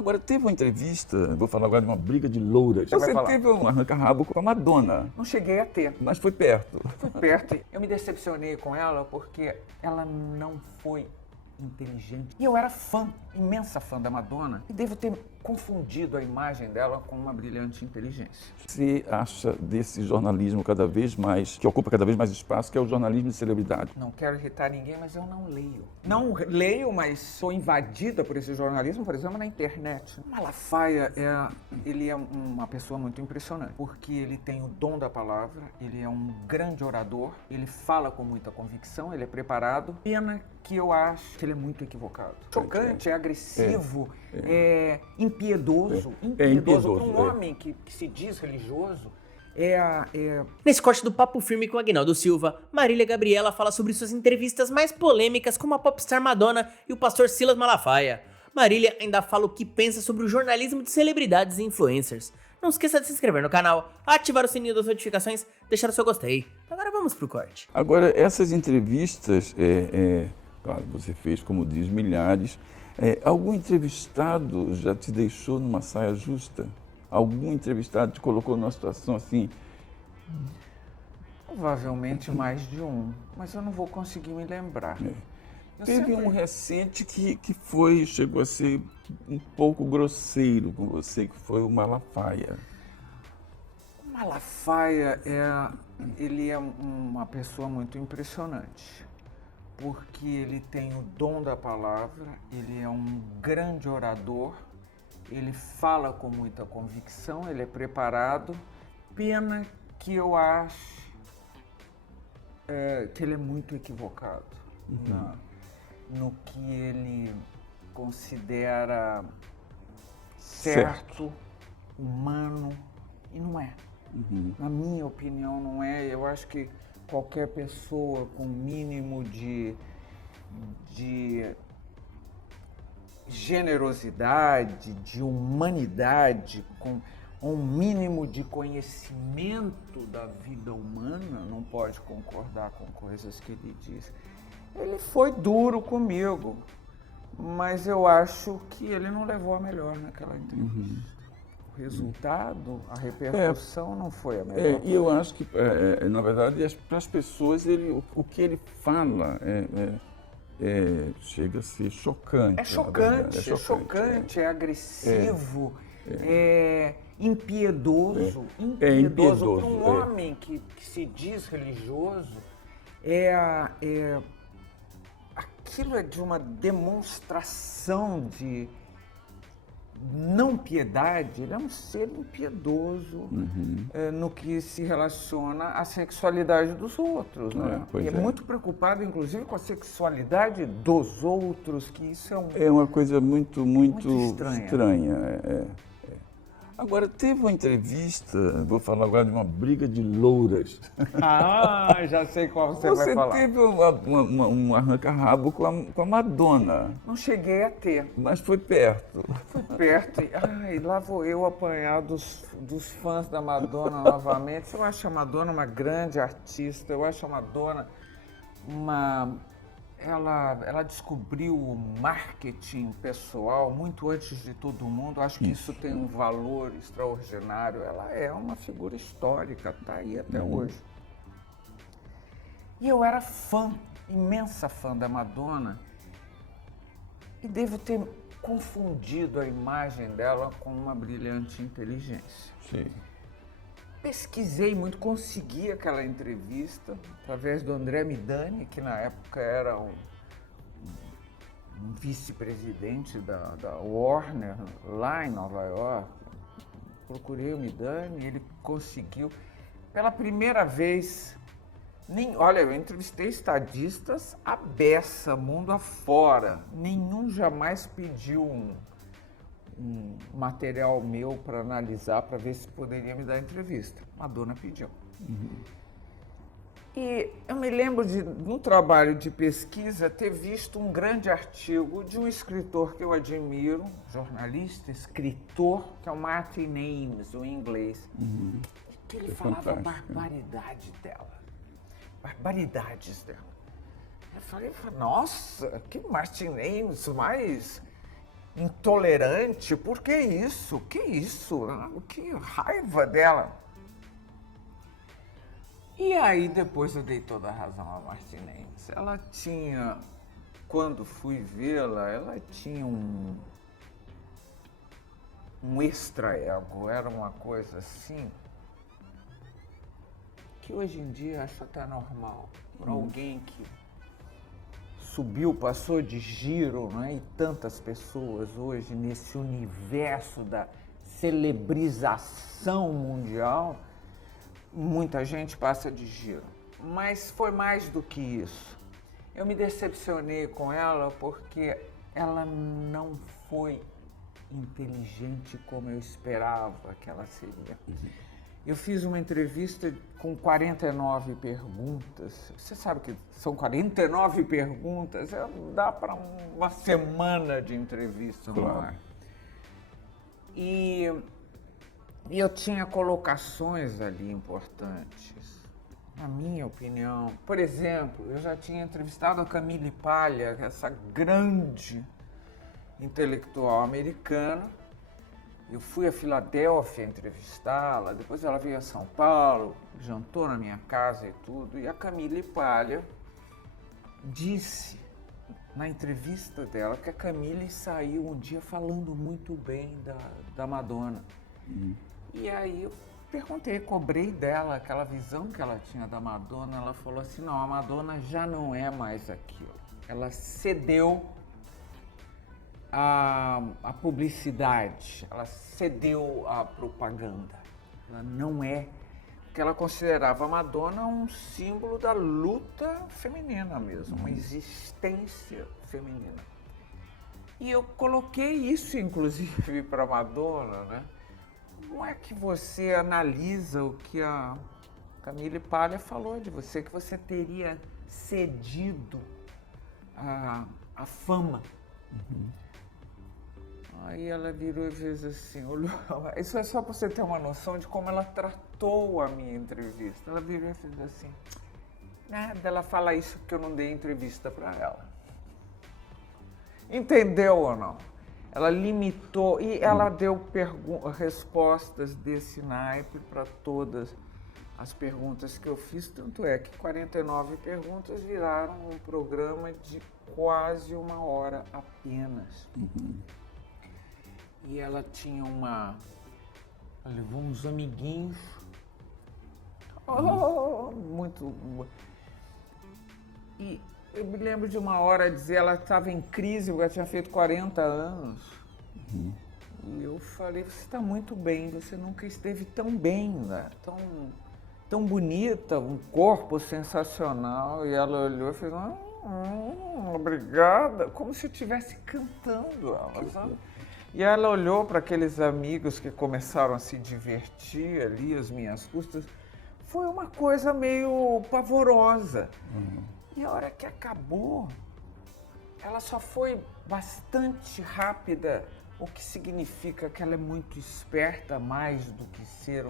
Agora, teve uma entrevista, vou falar agora de uma briga de louras. Você teve um arranca-rabo com a Madonna. Não cheguei a ter. Mas foi perto. Foi perto. Eu me decepcionei com ela porque ela não foi inteligente. E eu era fã, imensa fã da Madonna, e devo ter confundido a imagem dela com uma brilhante inteligência. Você acha desse jornalismo cada vez mais, que ocupa cada vez mais espaço, que é o jornalismo de celebridade? Não quero irritar ninguém, mas eu não leio. Não leio, mas sou invadida por esse jornalismo, por exemplo, na internet. Malafaia, ele é uma pessoa muito impressionante, porque ele tem o dom da palavra, ele é um grande orador, ele fala com muita convicção, ele é preparado. Pena que eu acho que ele é muito equivocado. Chocante, é agressivo, é impiedoso. Impiedoso para um homem que se diz religioso. Nesse corte do Papo Firme com Aguinaldo Silva, Marília Gabriela fala sobre suas entrevistas mais polêmicas com a popstar Madonna e o pastor Silas Malafaia. Marília ainda fala o que pensa sobre o jornalismo de celebridades e influencers. Não esqueça de se inscrever no canal, ativar o sininho das notificações, deixar o seu gostei. Agora vamos pro corte. Agora, essas entrevistas, claro, você fez, como diz, milhares. Algum entrevistado já te deixou numa saia justa? Algum entrevistado te colocou numa situação assim? Provavelmente mais de um, mas eu não vou conseguir me lembrar. Teve um recente que chegou a ser um pouco grosseiro com você, que foi o Malafaia. O Malafaia, ele é uma pessoa muito impressionante, porque ele tem o dom da palavra, ele é um grande orador, ele fala com muita convicção, ele é preparado. Pena que eu acho que ele é muito equivocado no que ele considera certo, humano, e não é. Na minha opinião, não é. Eu acho que qualquer pessoa com mínimo de generosidade, de humanidade, com um mínimo de conhecimento da vida humana, não pode concordar com coisas que ele diz. Ele foi duro comigo, mas eu acho que ele não levou a melhor naquela entrevista. O resultado, a repercussão não foi a melhor. E eu acho que, na verdade, para as pessoas, o que ele fala chega a ser chocante. É chocante, é agressivo, é impiedoso. Impiedoso para um homem que se diz religioso. Aquilo é de uma demonstração de não piedade. Ele é um ser impiedoso no que se relaciona à sexualidade dos outros, né? E é muito preocupado, inclusive, com a sexualidade dos outros, que isso é uma coisa muito estranha. Agora, teve uma entrevista, vou falar agora de uma briga de louras. Já sei qual você vai falar. Você teve um arranca-rabo com a Madonna. Não cheguei a ter. Mas foi perto. Foi perto. Lá vou eu apanhar dos fãs da Madonna novamente. Eu acho a Madonna uma grande artista. Eu acho a Madonna Ela descobriu o marketing pessoal muito antes de todo mundo. Acho que isso tem um valor extraordinário. Ela é uma figura histórica, está aí até hoje. E eu era fã, imensa fã da Madonna, e devo ter confundido a imagem dela com uma brilhante inteligência. Sim. Pesquisei muito, consegui aquela entrevista através do André Midani, que na época era um vice-presidente da Warner, lá em Nova York. Procurei o Midani, ele conseguiu. Pela primeira vez, olha, eu entrevistei estadistas à beça, mundo afora. Nenhum jamais pediu um material meu para analisar, para ver se poderia me dar entrevista. Madonna pediu. E eu me lembro no trabalho de pesquisa, ter visto um grande artigo de um escritor que eu admiro, jornalista, escritor, que é o Martin Amis, o inglês, que ele falava barbaridades dela. Eu falei, nossa, que Martin Amis mais intolerante, por que isso? Que isso? Que raiva dela. E aí depois eu dei toda a razão à Martinez. Ela tinha, quando fui vê-la, ela tinha um extra-ego, era uma coisa assim, que hoje em dia acho até normal, para alguém que subiu, passou de giro, né? E tantas pessoas hoje nesse universo da celebrização mundial, muita gente passa de giro. Mas foi mais do que isso. Eu me decepcionei com ela porque ela não foi inteligente como eu esperava que ela seria. Eu fiz uma entrevista com 49 perguntas. Você sabe que são 49 perguntas, dá para uma semana de entrevista no ar. E eu tinha colocações ali importantes, na minha opinião. Por exemplo, eu já tinha entrevistado a Camille Paglia, essa grande intelectual americana. Eu fui a Filadélfia entrevistá-la, depois ela veio a São Paulo, jantou na minha casa e tudo. E a Camille Paglia disse na entrevista dela que a Camille saiu um dia falando muito bem da Madonna. E aí eu perguntei, cobrei dela aquela visão que ela tinha da Madonna. Ela falou assim, não, a Madonna já não é mais aquilo. Ela cedeu a publicidade, ela cedeu à propaganda. Ela não é, porque ela considerava a Madonna um símbolo da luta feminina mesmo, uma existência feminina. E eu coloquei isso, inclusive, para a Madonna, né? Como é que você analisa o que a Camille Paglia falou de você, que você teria cedido a fama? Aí ela virou e fez assim, olhou, isso é só para você ter uma noção de como ela tratou a minha entrevista. Ela virou e fez assim, nada, ela fala isso porque eu não dei entrevista para ela. Entendeu ou não? Ela limitou e ela deu respostas desse naipe para todas as perguntas que eu fiz, tanto é que 49 perguntas viraram um programa de quase 1 hora apenas. E ela tinha ela levou uns amiguinhos, muito. E eu me lembro de uma hora dizer, ela estava em crise, porque ela tinha feito 40 anos. E eu falei, você está muito bem, você nunca esteve tão bem, né? Tão bonita, um corpo sensacional. E ela olhou e fez, obrigada, como se eu estivesse cantando ela, sabe? E ela olhou para aqueles amigos que começaram a se divertir ali, às minhas custas. Foi uma coisa meio pavorosa. E a hora que acabou, ela só foi bastante rápida, o que significa que ela é muito esperta, mais do que ser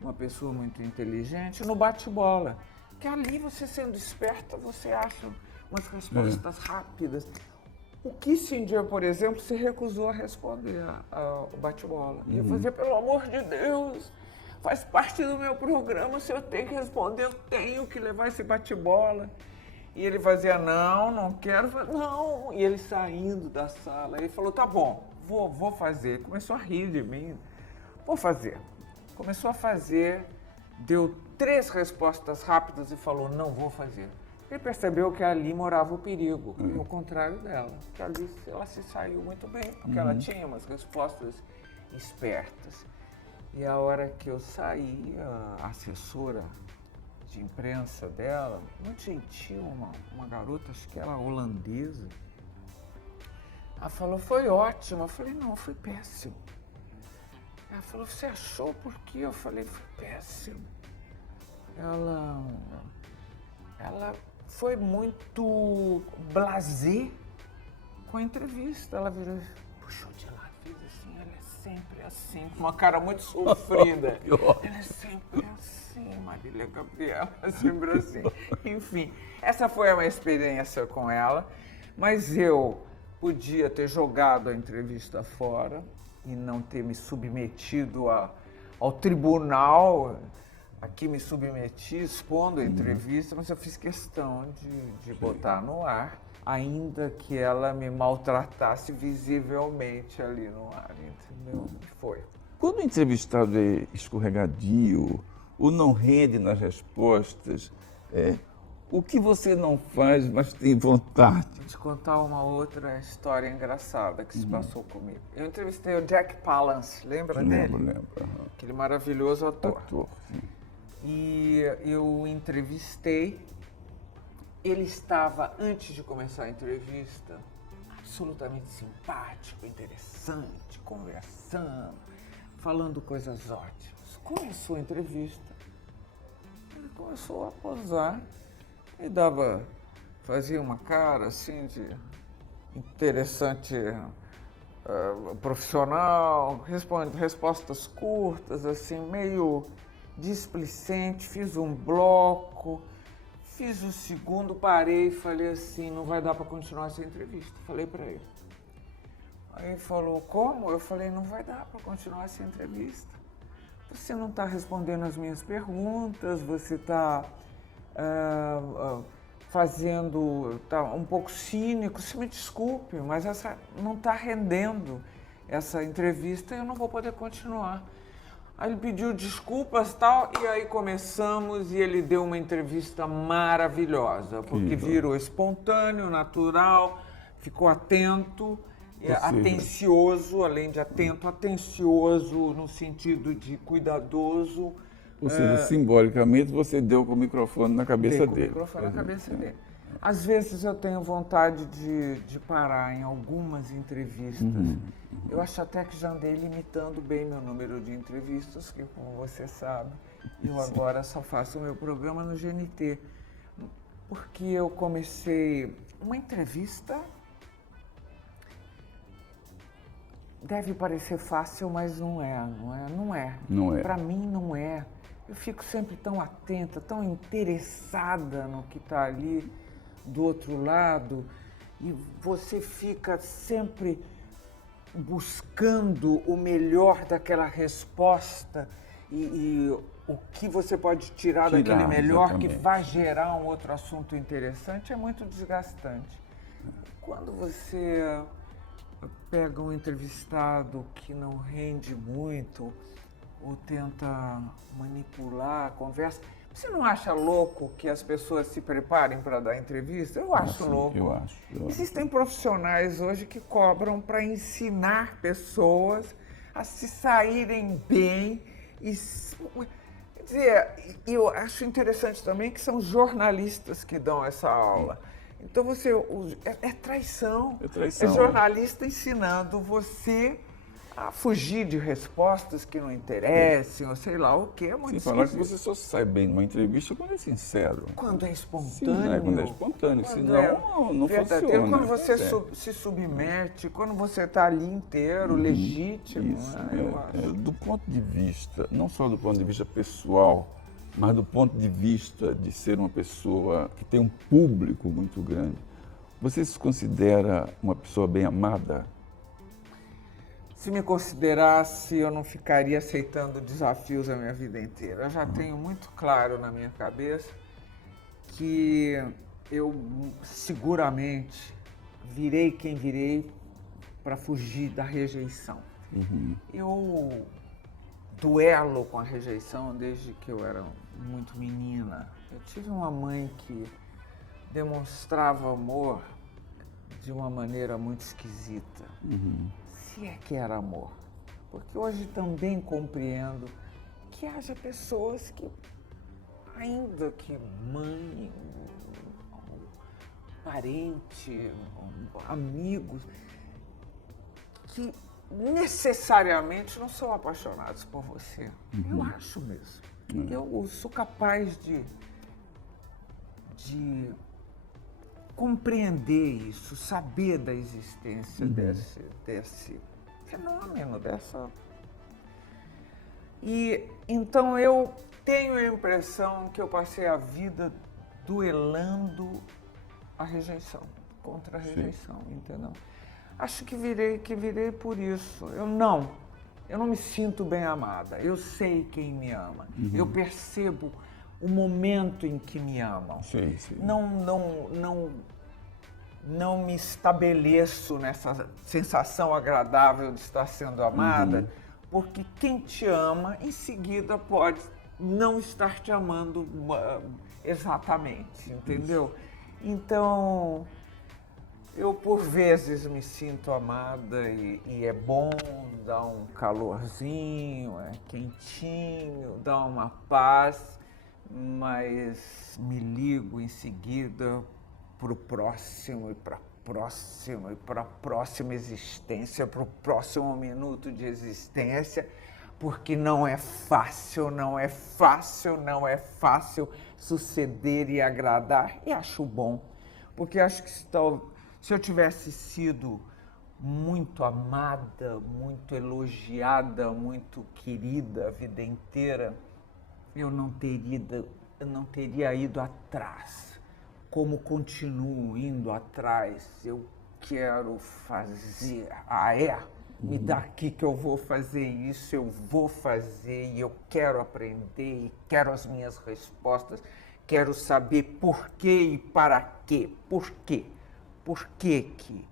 uma pessoa muito inteligente, no bate-bola. Que ali, você sendo esperta, você acha umas respostas rápidas. O Kissinger, por exemplo, se recusou a responder ao bate-bola. E eu fazia, pelo amor de Deus, faz parte do meu programa, se eu tenho que responder, eu tenho que levar esse bate-bola. E ele fazia, não quero, não. E ele saindo da sala, ele falou, tá bom, vou fazer. Começou a rir de mim, vou fazer. Começou a fazer, deu 3 respostas rápidas e falou, não vou fazer. Ele percebeu que ali morava o perigo, ao contrário dela. Que ali ela se saiu muito bem, porque ela tinha umas respostas espertas. E a hora que eu saí, a assessora de imprensa dela, muito gentil, uma garota, acho que era holandesa, ela falou, foi ótimo. Eu falei, não, foi péssimo. Ela falou, você achou por quê? Eu falei, foi péssimo. Ela foi muito blasé com a entrevista. Ela virou, puxou de lado, fez assim, ela é sempre assim, com uma cara muito sofrida. Ela é sempre assim, Marília Gabriela, sempre assim. Enfim, essa foi a minha experiência com ela, mas eu podia ter jogado a entrevista fora e não ter me submetido ao tribunal. Aqui me submeti expondo a entrevista, mas eu fiz questão de botar no ar, ainda que ela me maltratasse visivelmente ali no ar, entendeu? Foi. Quando o entrevistado é escorregadio ou não rende nas respostas, o que você não faz, mas tem vontade? Vou te contar uma outra história engraçada que se passou comigo. Eu entrevistei o Jack Palance, lembra dele? Lembro. Aquele maravilhoso ator. Sim. E eu entrevistei. Ele estava, antes de começar a entrevista, absolutamente simpático, interessante, conversando, falando coisas ótimas. Começou a entrevista, ele começou a posar e fazia uma cara assim de interessante, profissional, responde respostas curtas, assim, meio displicente. Fiz um bloco, fiz o segundo, parei e falei assim, não vai dar para continuar essa entrevista. Falei para ele. Aí ele falou, como? Eu falei, não vai dar para continuar essa entrevista. Você não está respondendo as minhas perguntas, você está está um pouco cínico, se me desculpe, mas essa não está rendendo essa entrevista e eu não vou poder continuar. Aí ele pediu desculpas e tal, e aí começamos e ele deu uma entrevista maravilhosa, porque virou espontâneo, natural, ficou atento, atencioso, além de atento, atencioso no sentido de cuidadoso. Ou seja, simbolicamente você deu com o microfone na cabeça dele. Dei com o microfone na cabeça dele. Às vezes eu tenho vontade de parar em algumas entrevistas. Eu acho até que já andei limitando bem meu número de entrevistas, que como você sabe, eu agora só faço o meu programa no GNT. Porque eu comecei uma entrevista. Deve parecer fácil, mas não é. Não é. Para mim não é. Eu fico sempre tão atenta, tão interessada no que está ali do outro lado, e você fica sempre buscando o melhor daquela resposta e o que você pode tirar daquele melhor, exatamente, que vai gerar um outro assunto interessante, é muito desgastante. Quando você pega um entrevistado que não rende muito ou tenta manipular a conversa, você não acha louco que as pessoas se preparem para dar entrevista? Eu acho louco. Eu acho. Existem profissionais hoje que cobram para ensinar pessoas a se saírem bem. Quer dizer, eu acho interessante também que são jornalistas que dão essa aula. Então é traição. É traição. É jornalista ensinando você a fugir de respostas que não interessem, ou sei lá o que. É muito falar que você só sai bem numa entrevista quando é sincero. Quando é espontâneo. Sim, né? Quando é espontâneo, senão não funciona. Quando você se submete, quando você está ali inteiro, legítimo. Isso, eu acho. Do ponto de vista, não só do ponto de vista pessoal, mas do ponto de vista de ser uma pessoa que tem um público muito grande, você se considera uma pessoa bem amada? Se me considerasse, eu não ficaria aceitando desafios a minha vida inteira. Eu já tenho muito claro na minha cabeça que eu seguramente virei quem virei para fugir da rejeição. Eu duelo com a rejeição desde que eu era muito menina. Eu tive uma mãe que demonstrava amor de uma maneira muito esquisita. Se é que era amor. Porque hoje também compreendo que haja pessoas que, ainda que mãe, parente, amigos, que necessariamente não são apaixonados por você. Eu acho mesmo. Eu sou capaz de compreender isso, saber da existência desse fenômeno, dessa... E então eu tenho a impressão que eu passei a vida duelando a rejeição, contra a rejeição, entendeu? Acho que virei por isso. Eu não me sinto bem amada. Eu sei quem me ama. Eu percebo o momento em que me amam. Sim, sim. Não me estabeleço nessa sensação agradável de estar sendo amada, porque quem te ama, em seguida, pode não estar te amando exatamente, entendeu? Então, eu por vezes me sinto amada e é bom, dá um calorzinho, é quentinho, dá uma paz, mas me ligo em seguida para o próximo e para próximo e para a próxima existência, para o próximo minuto de existência, porque não é fácil suceder e agradar, e acho bom, porque acho que se eu tivesse sido muito amada, muito elogiada, muito querida a vida inteira, eu não teria ido atrás. Como continuo indo atrás, eu quero fazer. Me dá aqui que eu vou fazer isso, eu vou fazer, e eu quero aprender, e quero as minhas respostas, quero saber por quê e para quê. Por quê? Por que que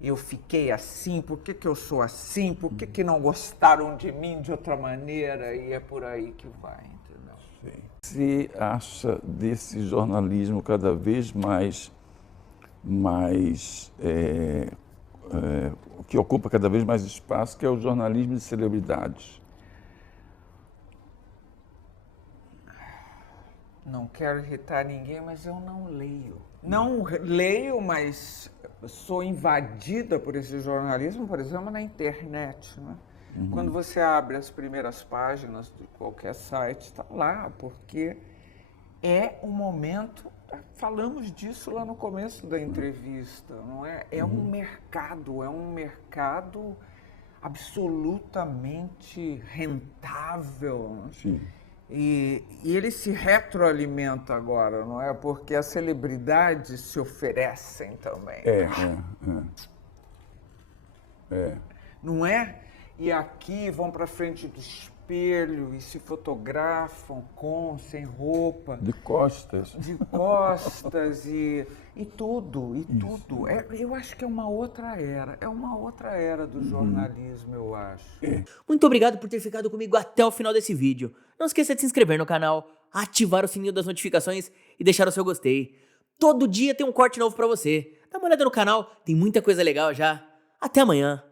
eu fiquei assim? Por que que eu sou assim? Por que que não gostaram de mim de outra maneira? E é por aí que vai, entendeu? Sim. Você acha desse jornalismo cada vez que ocupa cada vez mais espaço, que é o jornalismo de celebridades? Não quero irritar ninguém, mas eu não leio. Não leio, mas sou invadida por esse jornalismo, por exemplo, na internet, né? Quando você abre as primeiras páginas de qualquer site, está lá, porque é um momento, falamos disso lá no começo da entrevista, não é? É um mercado absolutamente rentável. Sim. E ele se retroalimenta agora, não é? Porque as celebridades se oferecem também. Não é? E aqui vão para frente do espelho e se fotografam sem roupa. De costas. De costas e tudo. Eu acho que é uma outra era do jornalismo, eu acho. Muito obrigado por ter ficado comigo até o final desse vídeo. Não esqueça de se inscrever no canal, ativar o sininho das notificações e deixar o seu gostei. Todo dia tem um corte novo pra você. Dá uma olhada no canal, tem muita coisa legal já. Até amanhã.